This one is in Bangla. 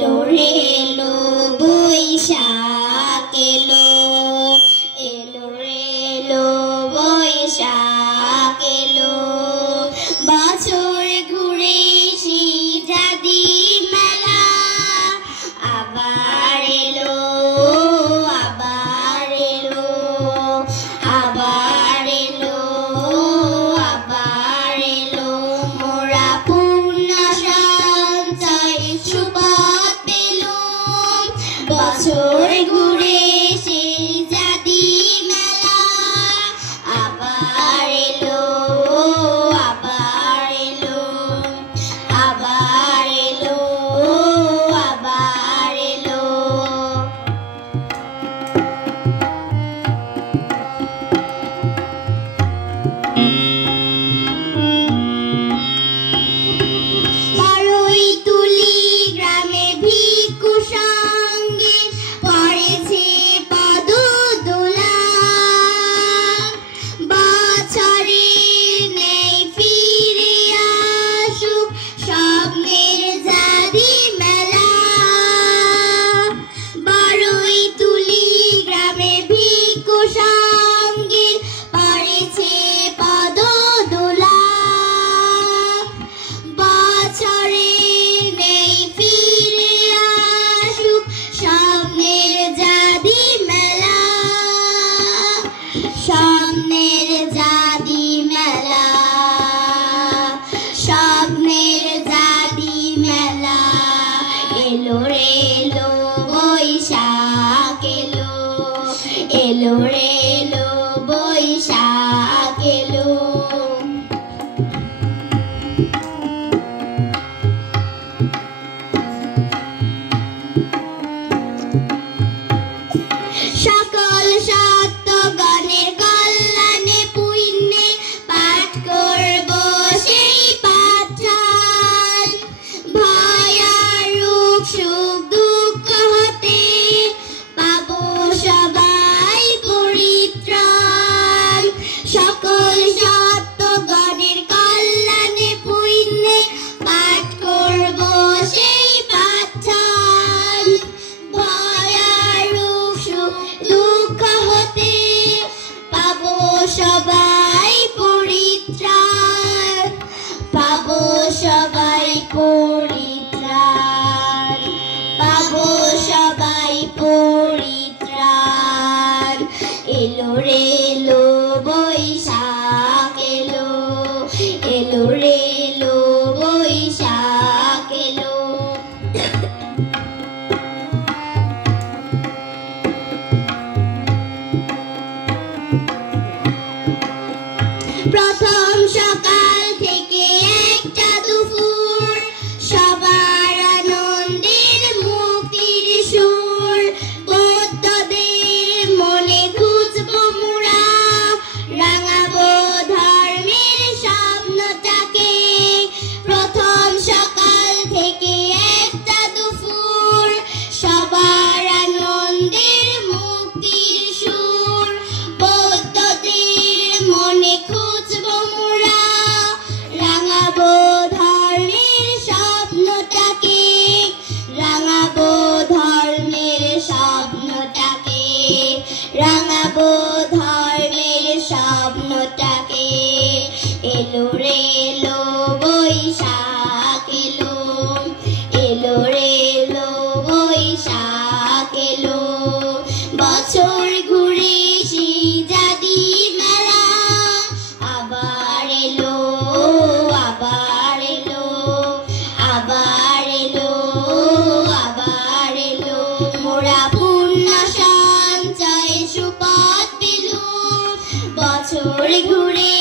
এলো রে এলো বৈশাখ এলো, এলো রে এলো বৈশাখ এলো, বছর ঘুরে সেই জাদি মেলা আবার এলো, আবার এলো, আবার এলো, আবার এলো, মোরা পূর্ণ সঞ্চয় সুপথ পেলুম, বছর ঘুরে সেই জাদি মেলা আবার এলো, আবার এলো, আবার এলো, আবার এলো। বারোই তুলি গ্রামে ভিক্ষু সঙ্গে পড়েছে পদদোলা, বছরের নেই ফিরে আসুক স্বপ্নের জাদি মেলা, বারোই তুলি গ্রামে ভিক্ষু সঙ্গে পড়েছে পদদোলা, বছরের নেই ফিরে আসুক স্বপ্নের জাদি মেলা, স্বপ্নের জাদি মেলা, স্বপ্নের জাদি মেলা, এলো রে এলো বৈশাখ এলো, এলো রে এলো বৈশাখ এলো। সকল সত্যগণের কল্যাণে পুণ্যে পাঠ করব সেই পাঠান, ভয় আর রোগ সুখ দুঃখ হতে পাবো সবাই পরিত্রাণ, সকল সত্যগণের কল্যাণে পুণ্যে পাঠ করব সেই পাঠান, ভয় আর রোগ সুখ দুঃখ হতে পাবো সবাই পরিত্রাণ, পাবো সবাই পরিত্রাণ, পাবো সবাই পরিত্রাণ, এলো রে এলো বৈশাখ এলো, এলো রে এলো বৈশাখ এলো। প্রথম সকাল থেকে একটা দুপুর সবার আনন্দের মুক্তির সুর, বৌদ্ধদের মনে খুঁজবো মোরা, রাঙাবো ধর্মের স্বপ্নটাকে, প্রথম সকাল থেকে একটা দুপুর সবার আনন্দের মুক্তির সুর, বৌদ্ধদের মনে খুঁজবো মোরা, রাঙাবো ধর্মের স্বপ্নটাকে, রাঙাবো ধর্মের স্বপ্নটাকে, রাঙাবো ধর্মের স্বপ্নটাকে, এলো রে এলো বৈশাখ এলো, এলো রে এলো বৈশাখ এলো, বছর ঘুরে সেই জাদি মেলা আবার এলো, আবার এলো, আবার এলো, আবার এলো, মোরা পূর্ণ সঞ্চয় সুপথ পেলুম, বছর ঘুরে